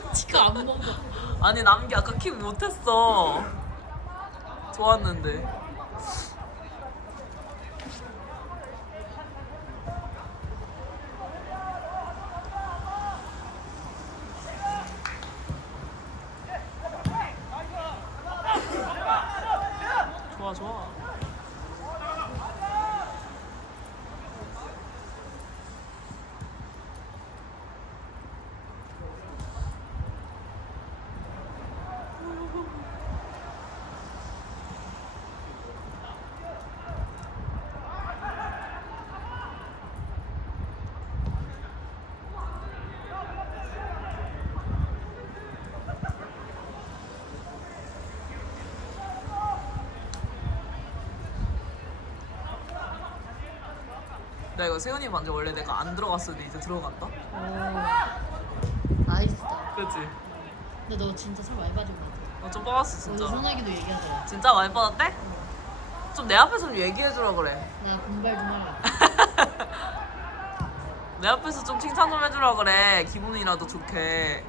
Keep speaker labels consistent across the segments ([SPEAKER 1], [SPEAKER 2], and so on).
[SPEAKER 1] 터치가 안 먹어.
[SPEAKER 2] 아니 남기 아까 킥 못했어. 좋았는데. 좋아 좋아. 나 이거 세훈이 반지 원래 내가 안 들어갔었는데 이제 들어간다.
[SPEAKER 1] 오. 나이스다.
[SPEAKER 2] 그렇지.
[SPEAKER 1] 근데 너 진짜 살 많이 빠진 것 같아.
[SPEAKER 2] 어 좀 빠았어
[SPEAKER 1] 오늘
[SPEAKER 2] 진짜.
[SPEAKER 1] 소나기도 얘기하더라.
[SPEAKER 2] 진짜 많이 빠졌대? 좀 내 앞에서 좀 얘기해주라 그래.
[SPEAKER 1] 나 분발 좀 하라.
[SPEAKER 2] 내 앞에서 좀 칭찬 좀 해주라 그래. 기분이라도 좋게.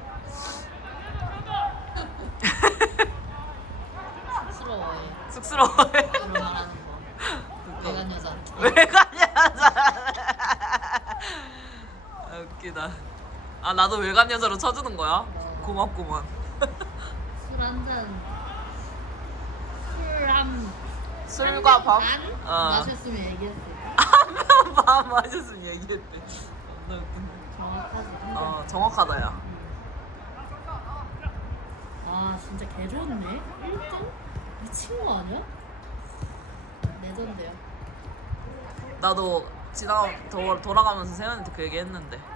[SPEAKER 1] 쑥스러워해.
[SPEAKER 2] 쑥스러워해.
[SPEAKER 1] 그런 말하는 거. 외간 여자한테.
[SPEAKER 2] 왜 가냐? 아, 웃기다. 아 나도 외간 여자로 쳐주는 거야? 고맙구만.
[SPEAKER 1] 술한 잔. 술한
[SPEAKER 2] 술과 밥?
[SPEAKER 1] 반
[SPEAKER 2] 어.
[SPEAKER 1] 마셨으면 얘기했을 때.
[SPEAKER 2] 밥 마셨으면 얘기했대. 존나.
[SPEAKER 1] 정확하지.
[SPEAKER 2] 어 정확하다 야.
[SPEAKER 1] 아 진짜 개 좋네. 1등? 미친 거 아니야? 레전드야.
[SPEAKER 2] 나도 지나 도, 돌아가면서 세연한테 그 얘기 했는데.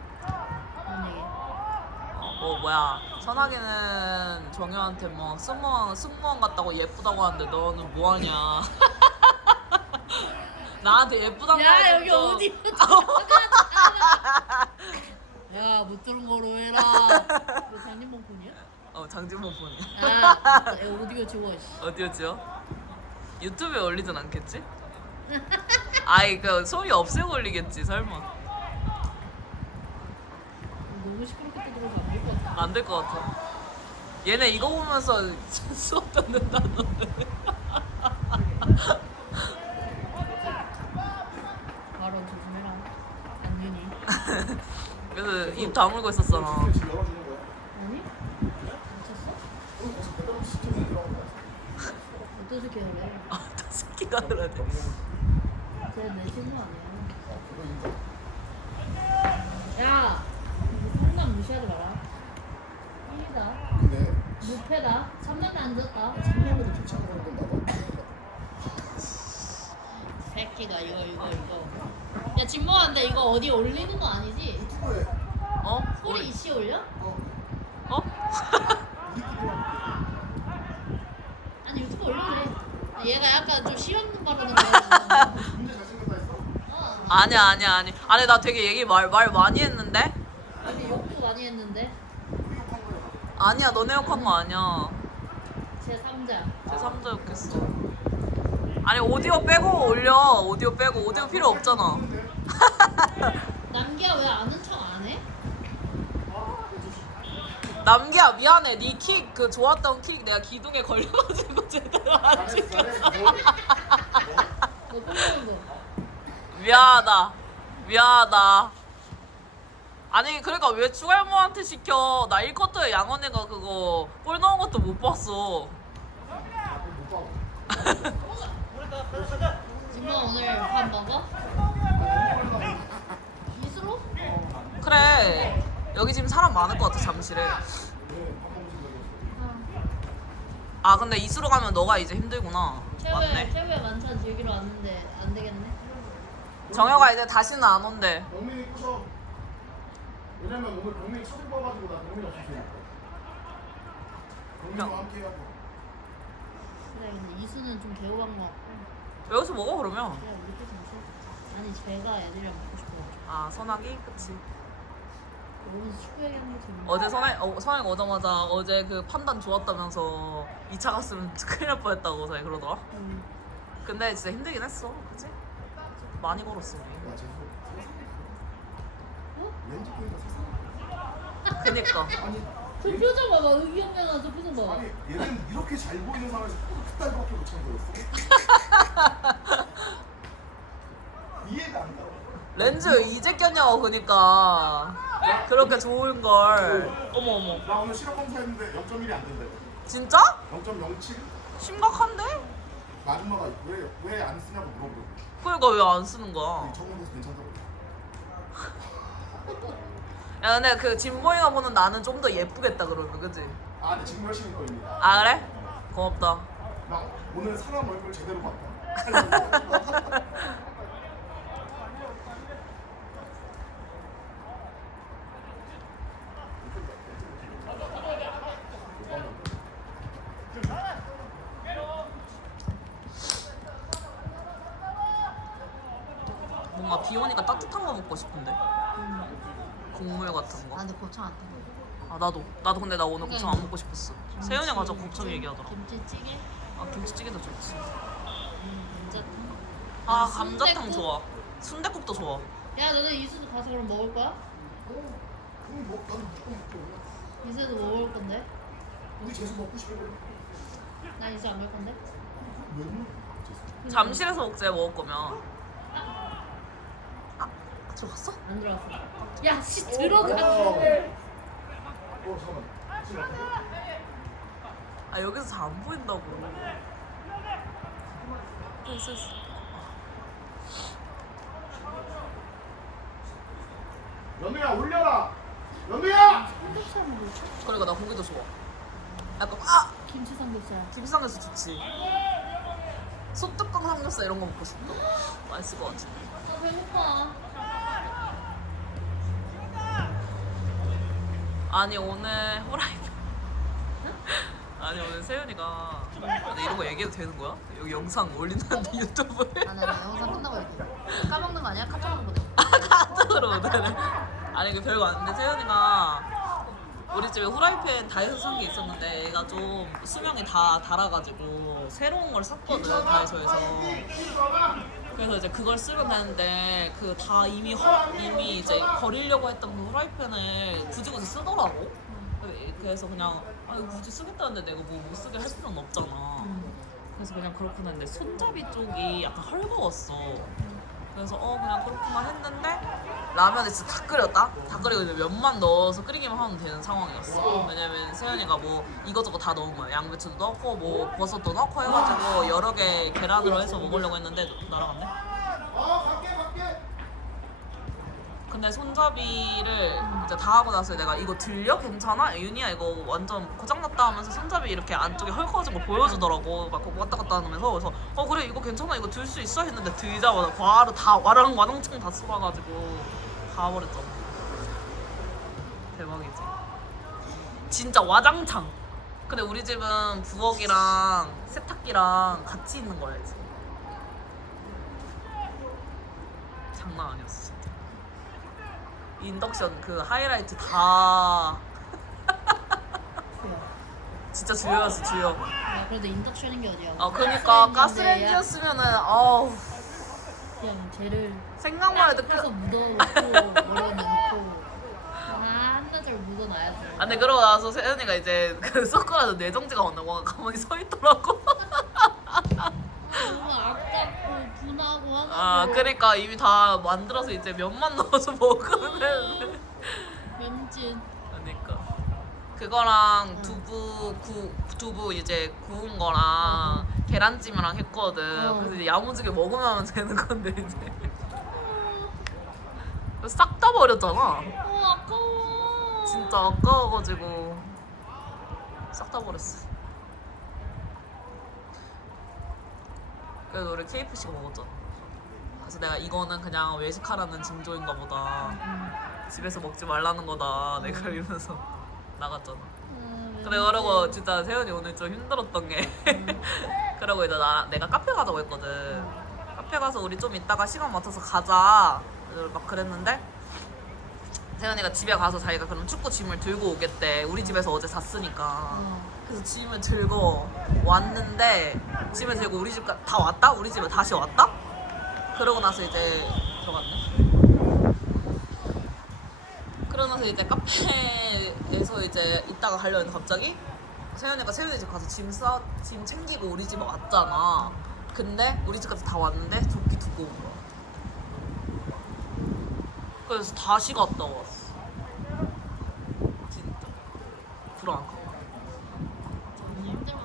[SPEAKER 2] 뭐 뭐야 선하기는 정효한테 뭐 승무원 승무원 같다고 예쁘다고 하는데 너는 뭐 하냐 나한테 예쁘다고
[SPEAKER 1] 야 여기
[SPEAKER 2] 좀-
[SPEAKER 1] 어디? 야못 들은 거로 해라. 너 장님봉 폰이야?
[SPEAKER 2] 어 장진모 폰이
[SPEAKER 1] 아 야, 지워. 씨.
[SPEAKER 2] 어디였지요 유튜브에 올리진 않겠지 아이 그 소리 없애고 올리겠지 설마
[SPEAKER 1] 너무 시끄럽게 들어서 안 될 것 같아.
[SPEAKER 2] 얘네 이거 보면서 수업 듣는다던데
[SPEAKER 1] 발언 조심해라. 안윤이.
[SPEAKER 2] 그래서 입 다물고 있었잖아
[SPEAKER 3] 지금 열어주는 거야.
[SPEAKER 1] 아니? 미쳤어?
[SPEAKER 3] 그럼 들어간 거야.
[SPEAKER 1] 어떤 새끼야 그래?
[SPEAKER 2] 아 또 새끼가 그러네
[SPEAKER 1] 쟤내 친구 아니야.
[SPEAKER 3] 아, 그거 인정.
[SPEAKER 1] 야! 상담 무시하지 마라. 무패다. 3년에 앉았다.
[SPEAKER 3] 상담에도 괜찮은 건 나도 안 믿는다.
[SPEAKER 1] 새끼가 이거 이거 이거. 야 진모한데 이거 어디 올리는 거 아니지?
[SPEAKER 3] 유튜브에
[SPEAKER 2] 어?
[SPEAKER 1] 소리 이씨 올려?
[SPEAKER 3] 어,
[SPEAKER 2] 어?
[SPEAKER 1] 아니 유튜브 올릴래. 얘가 약간 좀 시험 발언을 해가지고.
[SPEAKER 3] 문제 잘생겼다 했어.
[SPEAKER 1] 어.
[SPEAKER 2] 아니야 아니야 아니 아니 나 되게 얘기 말, 말 많이 했는데
[SPEAKER 1] 아니 욕도 많이 했는데.
[SPEAKER 2] 아니야 너네 욕한 거 아니야.
[SPEAKER 1] 제 3자.
[SPEAKER 2] 제 3자 욕했어. 아니 오디오 빼고 올려. 오디오 빼고. 오디오 필요 없잖아.
[SPEAKER 1] 남기야 왜 아는 척 안 해?
[SPEAKER 2] 남기야 미안해. 네 킥 그 좋았던 킥 내가 기둥에 걸려가지고 제대로 안
[SPEAKER 3] 잘했어,
[SPEAKER 2] 찍혔어.
[SPEAKER 3] 잘했어.
[SPEAKER 1] 너 뽕보는 거.
[SPEAKER 2] 미안하다. 미안하다 아니 그러니까 왜 추갈모한테 시켜 나 1쿼터에 양원이가 그거 골 넣은 것도 못 봤어.
[SPEAKER 1] 진모 오늘 밥 먹어? 이수로?
[SPEAKER 2] 그래 여기 지금 사람 많을 것 같아 잠실에. 아 근데 이수로 가면 너가 이제 힘들구나
[SPEAKER 1] 최후의
[SPEAKER 2] 맞네
[SPEAKER 1] 최후의 만찬 즐기러 왔는데 안 되겠네.
[SPEAKER 2] 정혁아 이제 다시는 안 온대
[SPEAKER 3] 꼬셔. 왜냐면 오늘 병민이 처음 봐가지고 나 병민이 없었으니까. 병민이와 함께 해갖고.
[SPEAKER 1] 그래 근데 이수는 좀 개호한 것 같고.
[SPEAKER 2] 여기서 먹어 그러면
[SPEAKER 1] 그래 우리 끝이 무슨 아니 제가 애들이랑 먹고 싶어가지고.
[SPEAKER 2] 아 선학이 그치
[SPEAKER 1] 오면서 축구 얘기하는 거 재밌네.
[SPEAKER 2] 어제 선학 어, 선학이 오자마자 어제 그 판단 좋았다면서 2차 갔으면 큰일 날 뻔했다고 선이 그러더라
[SPEAKER 1] 음.
[SPEAKER 2] 근데 진짜 힘들긴 했어 그치? 많이 걸었어 우리
[SPEAKER 3] 재 보니까 세상.
[SPEAKER 2] 그니까
[SPEAKER 3] 아니
[SPEAKER 1] 저 표정 봐봐 의기영면한 저 표정 봐
[SPEAKER 3] 아니 얘는 이렇게 잘 보이는 상황에서 코도 그딸밖에 못 참고 있어. 이해가 안 가.
[SPEAKER 2] 렌즈 이제 꼈냐고 그니까 그렇게 좋은 걸 어머 어머
[SPEAKER 3] 나 오늘 시력 검사했는데 0.1이 안 된대.
[SPEAKER 2] 진짜?
[SPEAKER 3] 0.07?
[SPEAKER 2] 심각한데?
[SPEAKER 3] 아줌마가 왜왜 안 쓰냐고 물어보고.
[SPEAKER 2] 그러니까 왜 안 쓰는 거야?
[SPEAKER 3] 적응돼서 괜찮다고.
[SPEAKER 2] 야 근데 그 진보이가 보는 나는 좀 더 예쁘겠다 그러면 그지?
[SPEAKER 3] 아, 근데 지금 열심히 거입니다.
[SPEAKER 2] 아 그래? 고맙다
[SPEAKER 3] 나 오늘 사람 얼굴 제대로 봤다.
[SPEAKER 2] 뭔가 비 오니까 따뜻한 거 먹고 싶은데 국물 같은 거.
[SPEAKER 1] 아 근데 고창 안 타고
[SPEAKER 2] 아 나도 나도 근데 나 오늘 곱창 안 먹고 싶었어. 세연이 가자 곱창 얘기하더라.
[SPEAKER 1] 김치찌개
[SPEAKER 2] 아 김치찌개도 좋지.
[SPEAKER 1] 음, 감자탕
[SPEAKER 2] 아
[SPEAKER 1] 순댓국?
[SPEAKER 2] 감자탕 좋아. 순대국도 좋아.
[SPEAKER 1] 야 너네 이수도 가서 그럼 먹을 거야?
[SPEAKER 3] 그럼 뭐, 난 무조건 먹죠.
[SPEAKER 1] 이수도 뭐 먹을 건데?
[SPEAKER 3] 우리 재수 먹고 싶어.
[SPEAKER 1] 난 이수 안 먹을 건데?
[SPEAKER 3] 왜? 재수.
[SPEAKER 2] 잠실에서 먹자 먹을 거면. 아 들어갔어?
[SPEAKER 1] 안 들어갔어 야 씨 들어가
[SPEAKER 3] 어, 잠깐만. 지금
[SPEAKER 2] 아 여기서 잘 안 보인다고. 있어 있어.
[SPEAKER 3] 연우야 올려라. 연우야.
[SPEAKER 1] 삼겹살 먹을
[SPEAKER 2] 그리고 나 고기도 좋아. 약간 아
[SPEAKER 1] 김치 삼겹살
[SPEAKER 2] 김상에서 좋지. 소뚜껑 삼겹살 이런 거 먹고 싶다. 맛있을 것 같아.
[SPEAKER 1] 나 배고파
[SPEAKER 2] 아니 오늘 호라이팬 아니 오늘 세윤이가 근데 이런 거 얘기해도 되는 거야? 여기 영상 올린다는데 유튜브에?
[SPEAKER 1] 아나 나 영상 끝나고 얘기해. 까먹는 거 아니야? 카톡으로 보내
[SPEAKER 2] 카톡으로. 오더래 아니 그 별거 아닌데 세윤이가 우리 집에 후라이팬 다이소 산 게 있었는데 얘가 좀 수명이 다 닳아가지고 새로운 걸 샀거든 다이소에서 그래서 이제 그걸 쓰면 되는데 그 다 이미 허, 이미 이제 버리려고 했던 그 후라이팬을 굳이 굳이 쓰더라고. 그래서 그냥 아 이거 굳이 쓰겠다는데 내가 뭐 못 쓰게 할 필요는 없잖아. 그래서 그냥 그렇구나 했는데 손잡이 쪽이 약간 헐거웠어. 그래서 어 그냥 그렇구나 했는데 라면을 진짜 다 끓였다? 다 끓이고 이제 면만 넣어서 끓이기만 하면 되는 상황이었어. 왜냐면 세연이가 뭐 이것저것 다 넣은 거야. 양배추도 넣고 뭐 버섯도 넣고 해가지고 여러 개 계란으로 해서 먹으려고 했는데 날아갔네.
[SPEAKER 3] 어, 갈게 갈게.
[SPEAKER 2] 근데 손잡이를 이제 다 하고 나서 내가 이거 들려? 괜찮아? 윤희야 이거 완전 고장났다 하면서 손잡이 이렇게 안쪽에 헐거워진 거 보여주더라고. 막 그거 왔다 갔다 하면서. 그래서 어 그래 이거 괜찮아? 이거 들 수 있어? 했는데 들자마자 바로 다 와랑 와랑창 다 쏟아가지고 가버렸잖아 대박이지. 진짜 와장창. 근데 우리 집은 부엌이랑 세탁기랑 같이 있는 거 알지? 장난 아니었어 진짜 인덕션 그 하이라이트 다. 진짜 주요였어 주요.
[SPEAKER 1] 야 그래도 인덕션인 게 어디야?
[SPEAKER 2] 아 그니까
[SPEAKER 1] 가스레인지인데.
[SPEAKER 2] 가스레인지였으면은 아우.
[SPEAKER 1] 그냥 쟤를
[SPEAKER 2] 생각만 해도
[SPEAKER 1] 해서
[SPEAKER 2] 그...
[SPEAKER 1] 묻어놓고 머리 언니 넣고. 아한 달짜리 묻어놔야지.
[SPEAKER 2] 아 근데 그러고 나서 세연이가 이제 그 서클하서 뇌정지가 온다고 가만히 서 있더라고.
[SPEAKER 1] 너무 아깝고 분하고 하고
[SPEAKER 2] 아 그러니까 이미 다 만들어서 이제 면만 넣어서 먹으면 되는데
[SPEAKER 1] 멘진
[SPEAKER 2] 그러니까 그거랑 두부 구 두부 이제 구운 거랑 계란찜이랑 했거든.
[SPEAKER 1] 어.
[SPEAKER 2] 그래서 이제 야무지게 먹으면 되는 건데 이제 싹 다 버렸잖아.
[SPEAKER 1] 어 아까워
[SPEAKER 2] 진짜 아까워가지고 싹 다 버렸어. 그래도 우리 KFC가 먹었잖아. 그래서 내가 이거는 그냥 외식하라는 징조인가 보다.
[SPEAKER 1] 음.
[SPEAKER 2] 집에서 먹지 말라는 거다. 내가 이러면서 나갔잖아.
[SPEAKER 1] 음,
[SPEAKER 2] 근데 그러고 진짜 세연이 오늘 좀 힘들었던 게 그러고 이제 나 내가 카페 가자고 했거든 카페 가서 우리 좀 이따가 시간 맞춰서 가자 그래서 막 그랬는데 세연이가 집에 가서 자기가 그럼 축구 짐을 들고 오겠대 우리 집에서 어제 잤으니까
[SPEAKER 1] 어.
[SPEAKER 2] 그래서 짐을 들고 왔는데 짐을 들고 우리 집 다 왔다? 우리 집에 다시 왔다? 그러고 나서 이제 들어갔네 그러면서 이제 카페에서 이제 있다가 가려는데 갑자기 세연이가 세연이 집 가서 짐 싸, 짐 챙기고 우리 집 왔잖아. 근데 우리 집까지 다 왔는데 조끼 두고 온 거야. 그래서 다시 갔다 왔어. 진짜. 불안하다.
[SPEAKER 1] 힘들어.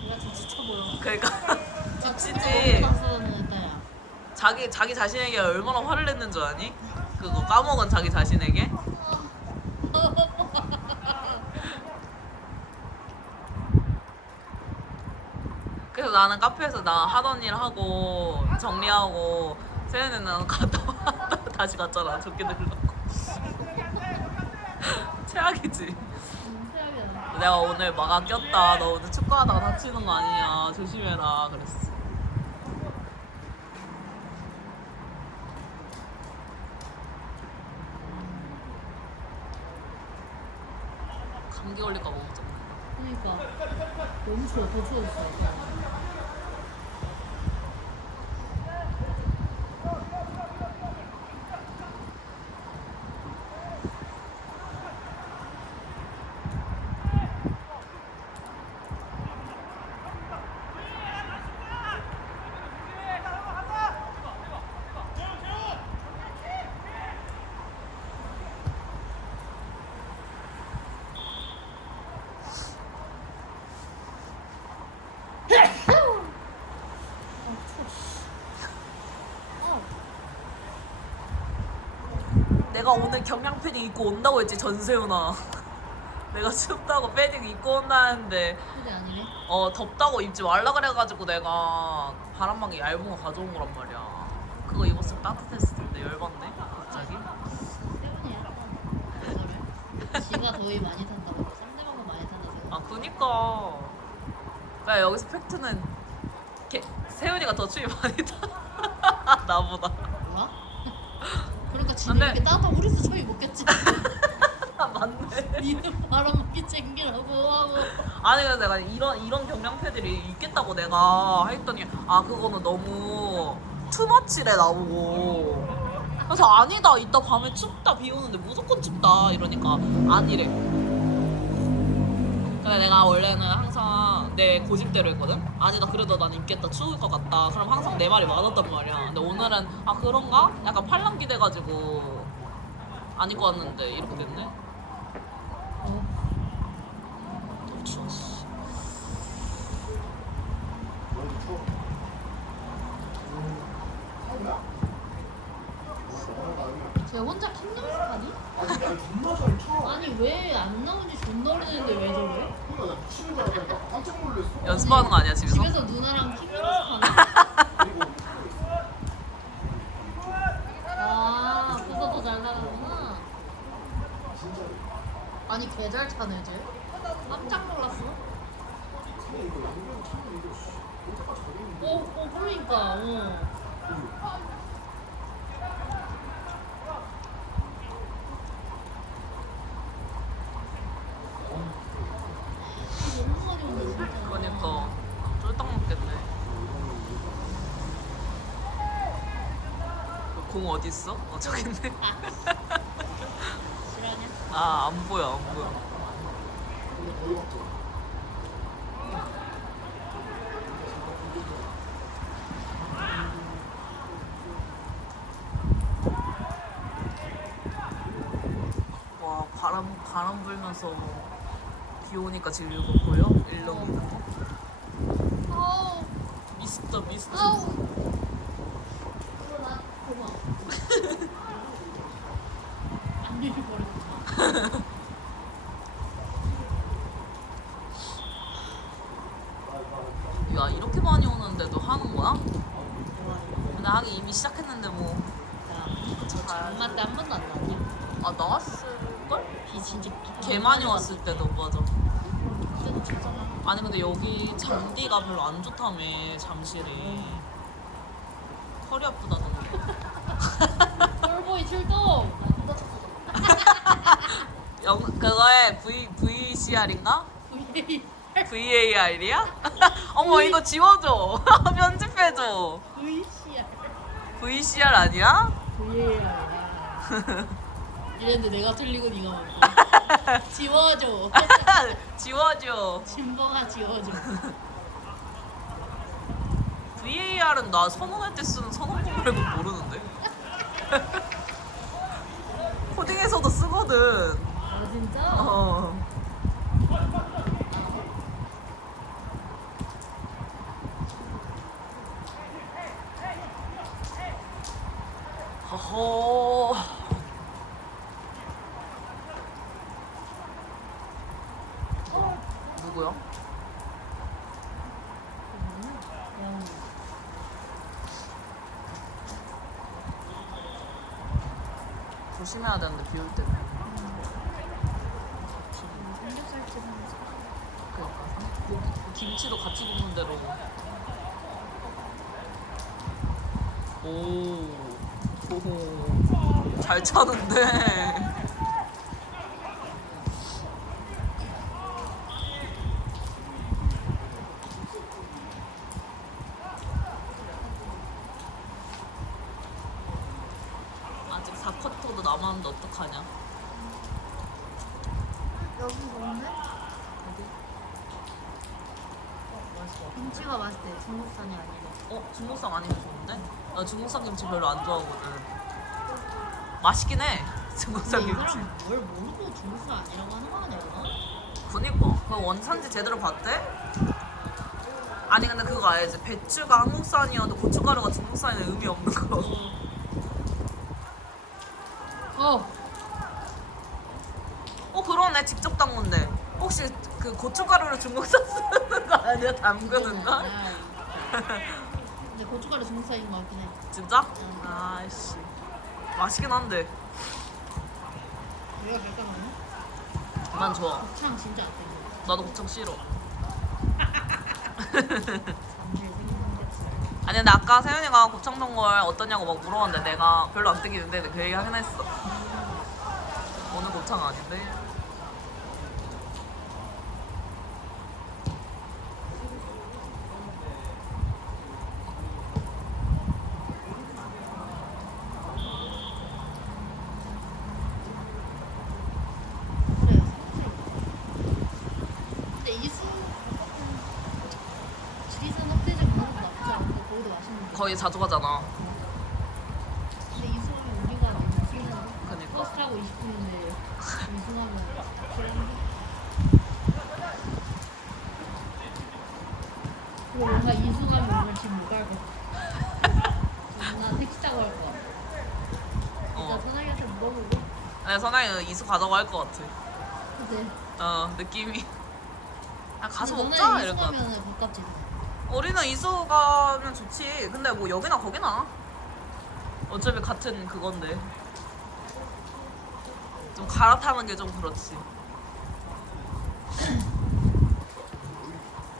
[SPEAKER 1] 내가 좀 지쳐 보여.
[SPEAKER 2] 그러니까 지치지.
[SPEAKER 1] 야
[SPEAKER 2] 자기 자기 자신에게 얼마나 화를 냈는 줄 아니? 그거 까먹은 자기 자신에게? 그래서 나는 카페에서 나 하던 일 하고 정리하고 세연이는 갔다 와 다시 갔잖아. 조끼 들려고. 최악이지. 내가 오늘 막 꼈다. 너 오늘 축구하다가 다치는 거 아니냐 조심해라. 그랬어. 감기 걸릴까 봐 걱정.
[SPEAKER 1] 그러니까. 너무 추워. 더 추워졌어. 어,
[SPEAKER 2] 내가 오늘 경량 패딩 입고 온다고 했지 전세훈아 내가 춥다고 패딩 입고 온다는데
[SPEAKER 1] 그게 아니네.
[SPEAKER 2] 어 덥다고 입지 말라 그래가지고 내가 바람막이 얇은 거 가져온 거란 말이야 그거 입었으면 따뜻했을 텐데 열받네 갑자기
[SPEAKER 1] 세븐이야. 그거를. 지가 더위 많이 탄다고 상대방은 많이 탄다 생각.
[SPEAKER 2] 아 그니까 그러니까 여기서 팩트는 걔, 세훈이가 더 추위 많이 타 나보다
[SPEAKER 1] 지는
[SPEAKER 2] 근데-
[SPEAKER 1] 이렇게 따뜻한 우리도 저희 먹겠지.
[SPEAKER 2] 아, 맞네
[SPEAKER 1] 니는 바람먹기 챙기라고 하고.
[SPEAKER 2] 아니 그래서 내가 이런 이런 경량 패드를 입겠다고 내가 했더니 아 그거는 너무 투머치래 나보고 그래서 아니다 이따 밤에 춥다 비 오는데 무조건 춥다 이러니까 아니래 근데 내가 원래는 내 고집대로 했거든 아니다 그래도 난 입겠다 추울 것 같다 그럼 항상 내 말이 맞았단 말이야 근데 오늘은 아 그런가? 약간 팔랑기 돼가지고 안 입고 왔는데 이렇게 됐네
[SPEAKER 1] 어,
[SPEAKER 2] 너무
[SPEAKER 3] 너무 추워. 하우야?
[SPEAKER 1] 쟤 혼자 킹덤스파니?
[SPEAKER 3] 아니 아니 존나 잘 쳐.
[SPEAKER 1] 아니 왜
[SPEAKER 3] 깜짝 놀랐어.
[SPEAKER 2] 연습하는 거 아니야 집에서?
[SPEAKER 1] 집에서 누나랑?
[SPEAKER 3] 그리고
[SPEAKER 1] 아, 그래서 더잘 나가는구나. 아니 개잘 차네 쟤. 깜짝 놀랐어.
[SPEAKER 3] 어,
[SPEAKER 1] 어 그러니까. 어. 너무 많이 오네 진짜.
[SPEAKER 2] 그러니까 쫄딱 먹겠네. 그공 어디 있어? 어 저기 있네.
[SPEAKER 1] 싫어하냐?
[SPEAKER 2] 아 안 보여 안 보여. 와 바람 바람 불면서 비 오니까 지금 이거 보여? 거.
[SPEAKER 1] 아우,
[SPEAKER 2] 미스터 미스터.
[SPEAKER 1] 나 고마워. 안 잃어버렸구나.
[SPEAKER 2] 야 이렇게 많이 오는데도 하는 거야? 근데 하긴 이미 시작했는데 뭐.
[SPEAKER 1] 야, 저 장마 때 한 번도 안 나왔냐?
[SPEAKER 2] 아 나왔을 걸?
[SPEAKER 1] 비 진짜
[SPEAKER 2] 많이 왔을 때도 맞아. 아니 근데 여기 잔디가 별로 안 좋다며 잠실이 허리 아프다던데
[SPEAKER 1] 똘보이 출동!
[SPEAKER 2] 영 그거에 V VCR인가?
[SPEAKER 1] VAR
[SPEAKER 2] VAR이야? 어머 이거 지워줘 편집해줘
[SPEAKER 1] VCR
[SPEAKER 2] VCR 아니야?
[SPEAKER 1] VAR이야 이랬는데 내가 틀리고 네가 맞고. 지워줘.
[SPEAKER 2] 지워줘.
[SPEAKER 1] 진범아 지워줘.
[SPEAKER 2] VAR은 나 선언할 때 쓰는 선언문 말고 모르는데. 코딩에서도 쓰거든.
[SPEAKER 1] 아 진짜?
[SPEAKER 2] 어. 허허. 누구야?
[SPEAKER 1] 야,
[SPEAKER 2] 조심해야 되는데 비 올 때는.
[SPEAKER 1] 삼겹살집 하면서.
[SPEAKER 2] 그러니까 김치도 같이 굽는 대로. 오, 오, 잘 차는데. 아직 4쿼터도 남았는데 어떡하냐?
[SPEAKER 1] 여기 먹네? 맛있대. 중국산이 아니고.
[SPEAKER 2] 어? 중국산 아니면 좋은데? 나 중국산 김치 별로 안 좋아하거든. 맛있긴 해. 중국산
[SPEAKER 1] 근데 이
[SPEAKER 2] 김치.
[SPEAKER 1] 사람 뭘 모르고 중국산 아니라고 하는 거 아니야?
[SPEAKER 2] 그니까 그 원산지 제대로 봤대? 아니 근데 그거 알지? 배추가 한국산이어도 고춧가루가 중국산이 의미 없는 거.
[SPEAKER 1] 어.
[SPEAKER 2] 어 그러네 직접 담근데. 혹시 그 고춧가루를 중국산 쓰는 거 아니야? 담그는 거?
[SPEAKER 1] 아, 근데 고춧가루 중국산인 것 같긴 해.
[SPEAKER 2] 진짜? 아이씨 맛있긴 한데
[SPEAKER 1] 우리가 갈까 나는?
[SPEAKER 2] 난 좋아.
[SPEAKER 1] 곱창 진짜 안 땡겨.
[SPEAKER 2] 나도 곱창 싫어.
[SPEAKER 1] 잠들 생겼는데.
[SPEAKER 2] 아니 근데 아까 세윤이가 곱창 전골 어떠냐고 막 물어봤는데 내가 별로 안 땡기는데 그 얘기 하긴 했어. 오늘 곱창 아닌데.
[SPEAKER 1] 그래. 근데 이수 지리산 흑돼지 가는 거 나쁘지 않고 거기도 맛있는데.
[SPEAKER 2] 거의 자주 가잖아.
[SPEAKER 1] 근데 이수하면 우리가 무슨
[SPEAKER 2] 그니까.
[SPEAKER 1] 버스 타고 20분인데 이수하면 그리고 뭔가 이수하면 오늘 지금 못갈 것 같아. 나 택시 타고 갈 거야. 일단
[SPEAKER 2] 어.
[SPEAKER 1] 선생님한테 물어보고.
[SPEAKER 2] 네, 선아이 이수 가자고 할 것 같아.
[SPEAKER 1] 그치?
[SPEAKER 2] 어 느낌이. 아 가서
[SPEAKER 1] 근데
[SPEAKER 2] 먹자
[SPEAKER 1] 너네
[SPEAKER 2] 이럴 것 같아.
[SPEAKER 1] 이수하면 가깝지.
[SPEAKER 2] 우리는 이수 가면 좋지. 근데 뭐 여기나 거기나. 어차피 같은 그건데. 좀 갈아타는 게 좀 그렇지.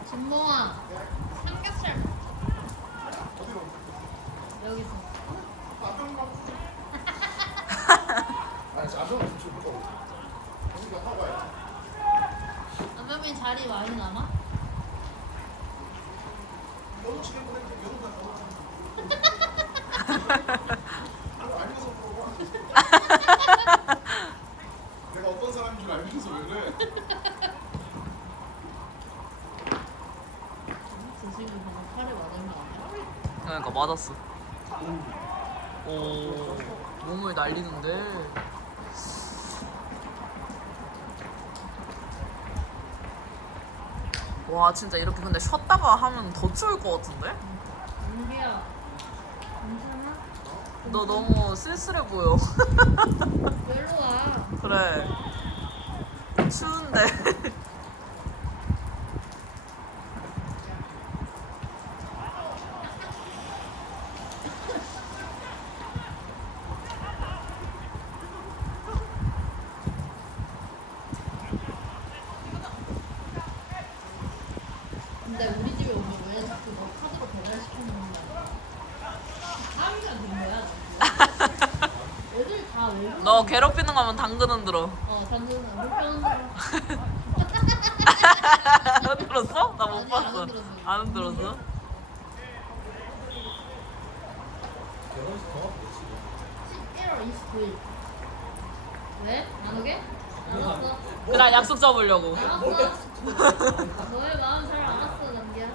[SPEAKER 1] 진몽아 삼겹살
[SPEAKER 3] 어디로?
[SPEAKER 1] 여기서
[SPEAKER 3] 아니 자전거 좋을 거. 여기가 타고 와야
[SPEAKER 1] 안면민 자리 많이 남아?
[SPEAKER 3] 여도 치게 보
[SPEAKER 2] 그러니까 맞았어. 오 몸을 날리는데. 와 진짜 이렇게 근데 쉬었다가 하면 더 추울 것 같은데?
[SPEAKER 1] 은비야 괜찮아?
[SPEAKER 2] 너 너무 쓸쓸해 보여.
[SPEAKER 1] 일로 와
[SPEAKER 2] 그래. 추운데
[SPEAKER 1] 우리 집에 오면 왜 자꾸 너 카드로 배달시켜놓는 거야? 사위가 된 거야 너. 애들
[SPEAKER 2] 괴롭히는 거면 당근은 들어.
[SPEAKER 1] 어 당근은 물병 들어
[SPEAKER 2] 안 들었어? 나 못
[SPEAKER 1] 아니,
[SPEAKER 2] 봤어.
[SPEAKER 1] 안 들었어.
[SPEAKER 2] 안 들었어?
[SPEAKER 1] 11월 29일 왜? 안 오게? 알았어.
[SPEAKER 2] 그날 약속 잡으려고.
[SPEAKER 1] 알았어. 너의 마음 잘 알았어, 남기야.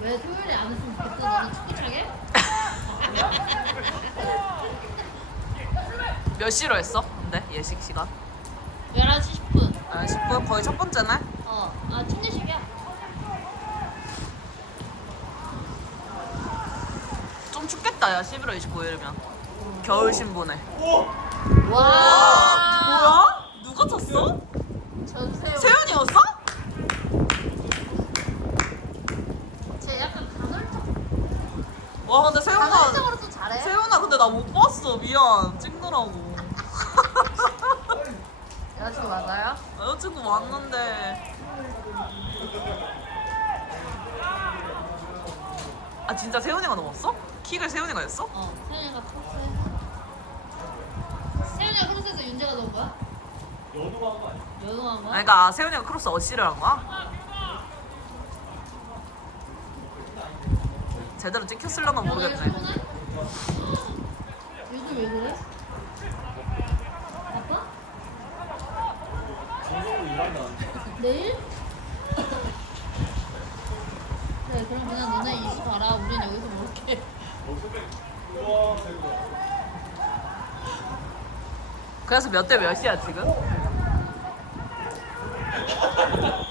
[SPEAKER 1] 왜 토요일에 안 했으면 좋겠어? 축구?
[SPEAKER 2] 몇 시로 했어? 근데 예식 시간?
[SPEAKER 1] 11시 10분.
[SPEAKER 2] 아, 10분 거의 첫 번째 날?
[SPEAKER 1] 어, 아, 침대식이야.
[SPEAKER 2] 좀 춥겠다 야 11월 29일이면 겨울 신보네.
[SPEAKER 1] 와.
[SPEAKER 2] 뭐야? 누가 쳤어?
[SPEAKER 1] 전세요.
[SPEAKER 2] 세윤이었어?
[SPEAKER 1] 쟤 약간 간헐적.
[SPEAKER 2] 와 근데 세윤아
[SPEAKER 1] 간헐적으로 좀 잘해.
[SPEAKER 2] 세윤아 근데 나 못 봤어 미안 찍느라고.
[SPEAKER 1] 여자친구 맞아요?
[SPEAKER 2] 여자친구 왔는데 아 진짜 세윤이가 넘었어? 킥을 세윤이가 했어?
[SPEAKER 1] 어, 세윤이가 크로스해. 세윤이가 크로스해서 윤재가 넣은 거야? 여동한 거 아니야? 여동한
[SPEAKER 2] 아니
[SPEAKER 1] 거야?
[SPEAKER 2] 그러니까 아, 세윤이가 크로스 어시를 한 거야? 제대로 찍혔을려나 모르겠네
[SPEAKER 1] 요즘 왜 그래? 아빠? 내일? 그래 그럼 그냥 너네 이수 봐라 우린 여기서 먹을게
[SPEAKER 2] 그래서 몇 대 몇이야 지금?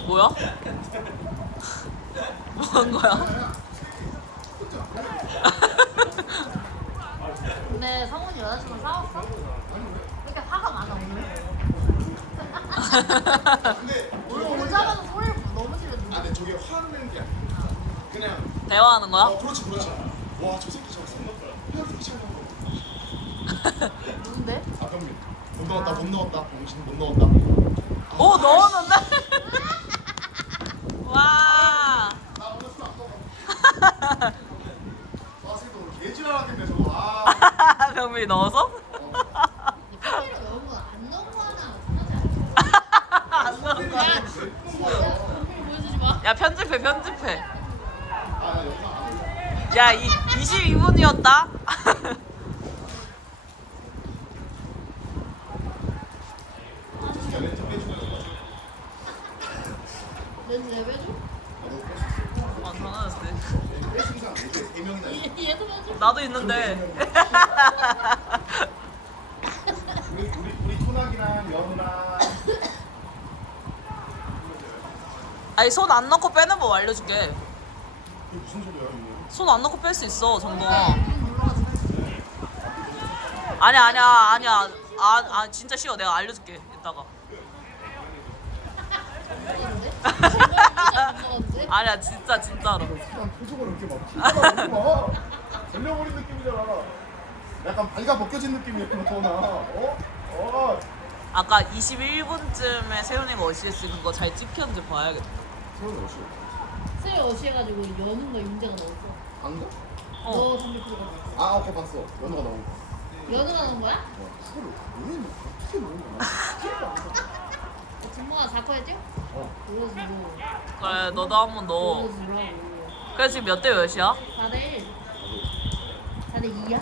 [SPEAKER 2] 뭐야? 뭐 한 거야?
[SPEAKER 1] 근데 성훈이 여자친구 싸웠어? 왜 이렇게 화가 많아 오늘? 오자마자 소리를 너무
[SPEAKER 3] 아
[SPEAKER 1] 질렀는데
[SPEAKER 3] 근데 저게 화를 내는 게 아니야 그냥
[SPEAKER 2] 대화하는 거야?
[SPEAKER 3] 어 그렇지 그렇지. 와 저 새끼 저거 헤어스타일 차이나
[SPEAKER 1] 누군데?
[SPEAKER 3] 아 현민 못 넣었다 못 넣었다. 병신 못 넣었다.
[SPEAKER 2] 오 넣었는데? 와.
[SPEAKER 3] 나 오늘 술안 먹어. 와 새끼 오늘 개지랄하겠네 저거. 아.
[SPEAKER 2] 병민이 넣어서?
[SPEAKER 1] 이 파리로 넣은 거안 넣은 거 하나 장난이 아니야
[SPEAKER 2] 안 넣은
[SPEAKER 1] 야,
[SPEAKER 2] 거야.
[SPEAKER 1] 야, 정필 보여주지 마.
[SPEAKER 2] 야 편집해 편집해.
[SPEAKER 3] 아 영상 안 해.
[SPEAKER 2] 야 이, 22분이었다.
[SPEAKER 3] 진짜 렌즈 빼주는 거
[SPEAKER 1] 렌즈 내가 빼줘?
[SPEAKER 2] 아 당연하지.
[SPEAKER 3] 빼준 사람 이게 세 명이나 있어
[SPEAKER 1] 얘- 얘도 빼줘?
[SPEAKER 2] 나도 있는데.
[SPEAKER 3] 우리 우리 우리 토낙이랑 연우랑
[SPEAKER 2] 아니 손 안 넣고 빼는 법 알려줄게.
[SPEAKER 3] 이게 무슨 소리야 이거
[SPEAKER 2] 손안 넣고 뺄 수 있어 정도.
[SPEAKER 1] 음, 눌러가지고.
[SPEAKER 2] 아니야 아니야 아니야. 아, 아 진짜 쉬워 내가 알려줄게 이따가. 아니야 진짜 진짜로.
[SPEAKER 3] 그냥 표정을 이렇게 막 피가 막 걸려버린 느낌이잖아 약간 발가 벗겨진 느낌이었구나 토나 어? 어
[SPEAKER 2] 아까 21분쯤에 세훈이가 어시했으니 그거 잘 찍혔는지 봐야겠다.
[SPEAKER 3] 세훈이 어시
[SPEAKER 1] 쌤이 어시해가지고 연우가 윤재가 넣었어.
[SPEAKER 3] 방금?
[SPEAKER 2] 어.
[SPEAKER 1] 너 준비 그거 넣었어.
[SPEAKER 3] 아 오케이 봤어 연우가 나온 거
[SPEAKER 1] 연우가 넣은 거야?
[SPEAKER 3] 와, 그거를 왜 어떻게 넣은 거야?
[SPEAKER 1] 진모가 4커에 뛰어?
[SPEAKER 3] 어.
[SPEAKER 1] 보여주고.
[SPEAKER 2] 그래 너도 한번 넣어. 그래 지금 몇 대 몇이야?
[SPEAKER 1] 4대 1. 4대 2야?